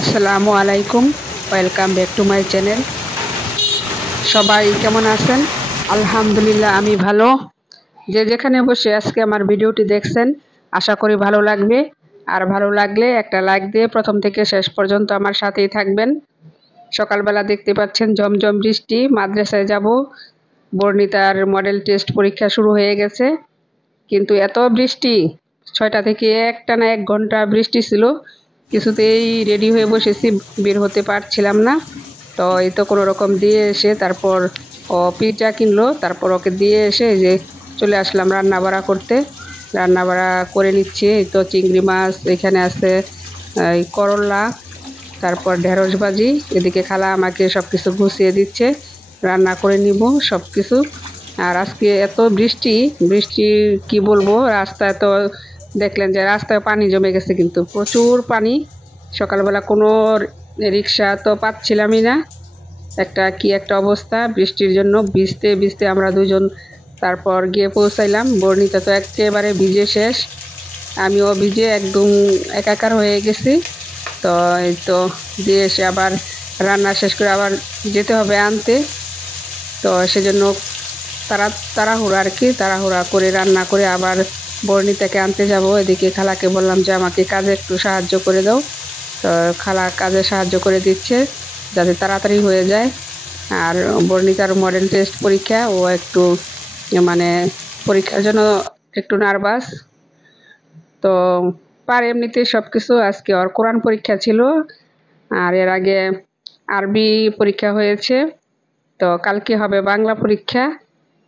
আসসালামু আলাইকুম। Welcome back to my channel. সবাই কেমন আছেন? আলহামদুলিল্লাহ আমি ভালো। যে যেখানে বসে আজকে আমার ভিডিওটি দেখছেন, আশা করি ভালো লাগবে। আর ভালো লাগলে একটা লাইক দিয়ে প্রথম থেকে শেষ পর্যন্ত আমার সাথেই থাকবেন। সকালবেলা দেখতে পাচ্ছেন ঝমঝম বৃষ্টি। মাদ্রাসায় যাব, বর্ণিতার মডেল টেস্ট পরীক্ষা শুরু হয়ে গেছে। কিন্তু এত বৃষ্টি, 6টা থেকে একটানা 1 ঘন্টা বৃষ্টি ছিল। কিছুতেই রেডি হয়ে বসেছি, বের হতে পারছিলাম না। তো এই তো কোনো রকম দিয়ে এসে তারপর ও পিৎজা কিনলো, তারপর ওকে দিয়ে এসে এই যে চলে আসলাম রান্না বাড়া করতে। রান্না বাড়া করে নিচ্ছি। এই তো চিংড়ি মাছ এখানে আছে, এই করলা, তারপর ঢেঁড়স ভাজি। এদিকে খালা আমাকে সব কিছু গুছিয়ে দিচ্ছে, রান্না করে নিব সব কিছু। আর আজকে এত বৃষ্টি, বৃষ্টি কি বলবো, রাস্তায় তো দেখলেন যে রাস্তায় পানি জমে গেছে, কিন্তু প্রচুর পানি। সকালবেলা কোনো রিক্সা তো পাচ্ছিলামই না। একটা অবস্থা, বৃষ্টির জন্য ভিজতে ভিজতে আমরা দুজন তারপর গিয়ে পৌঁছাইলাম। বর্ণিতা তো একেবারে ভিজে শেষ, আমিও ভিজে একদম একাকার হয়ে গেছি। তো এই তো দিয়ে এসে আবার রান্না শেষ করে আবার যেতে হবে আনতে। তো সেজন্য তারা তাড়াহুড়া আর কি, তাড়াহুড়া করে রান্না করে আবার বর্ণিতাকে আনতে যাব। এদিকে খালাকে বললাম যে আমাকে কাজে একটু সাহায্য করে দাও। তো খালা কাজে সাহায্য করে দিচ্ছে যাতে তাড়াতাড়ি হয়ে যায়। আর বর্ণিতার মডেল টেস্ট পরীক্ষা, ও একটু মানে পরীক্ষার জন্য একটু নার্ভাস। তো পারে এমনিতে সব কিছু। আজকে ওর কোরআন পরীক্ষা ছিল, আর এর আগে আরবি পরীক্ষা হয়েছে। তো কালকে হবে বাংলা পরীক্ষা।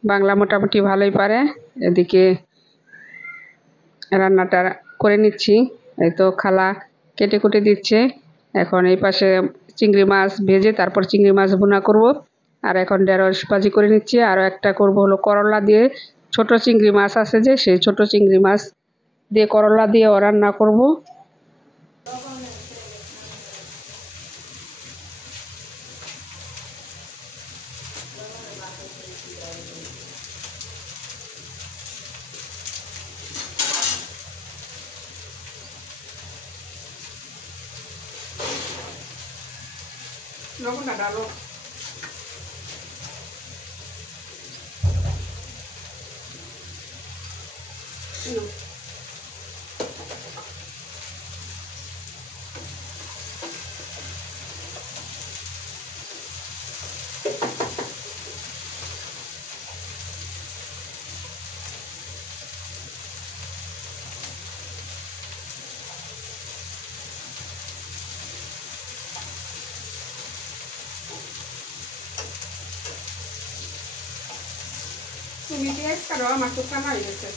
বাংলা মোটামুটি ভালোই পারে। এদিকে রান্নাটা করে নিচ্ছি। এই তো খালা কেটে কুটে দিচ্ছে। এখন এই পাশে চিংড়ি মাছ ভেজে তারপর চিংড়ি মাছ ভুনা করব। আর এখন ঢেঁড়স ভাজি করে নিচ্ছি। আরও একটা করব হলো করলা দিয়ে, ছোট চিংড়ি মাছ আছে যে, সেই ছোট চিংড়ি মাছ দিয়ে করলা দিয়ে রান্না করব। লবণটা ডালো। তুমি পেঁয়াজ কাটো, আমার তো কানা হয়ে গেছে।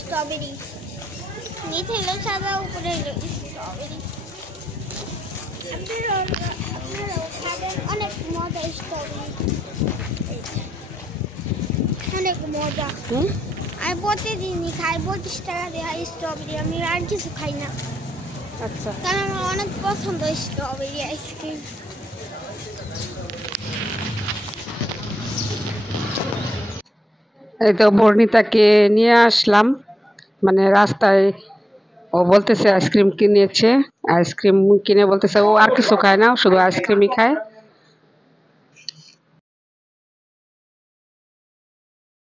স্ট্রবেরি নিচে হলো সাদা, উপরে হলো স্ট্রবেরি। আপনারাও খাবেন, অনেক মজা স্ট্রবেরি, অনেক মজা। আমি প্রতিদিনই খাই, 25 টাকা দিয়ে স্ট্রবেরি। আমি আর কিছু খাই না। আচ্ছা, কারণ আমার অনেক পছন্দ স্ট্রবেরি আইসক্রিম। এই তো বর্ণিতাকে নিয়ে আসলাম, মানে রাস্তায় ও বলতেছে আইসক্রিম কিনেছে। আইসক্রিম কিনে বলতেছে ও আর কিছু খায় না, শুধু আইসক্রিমই খায়।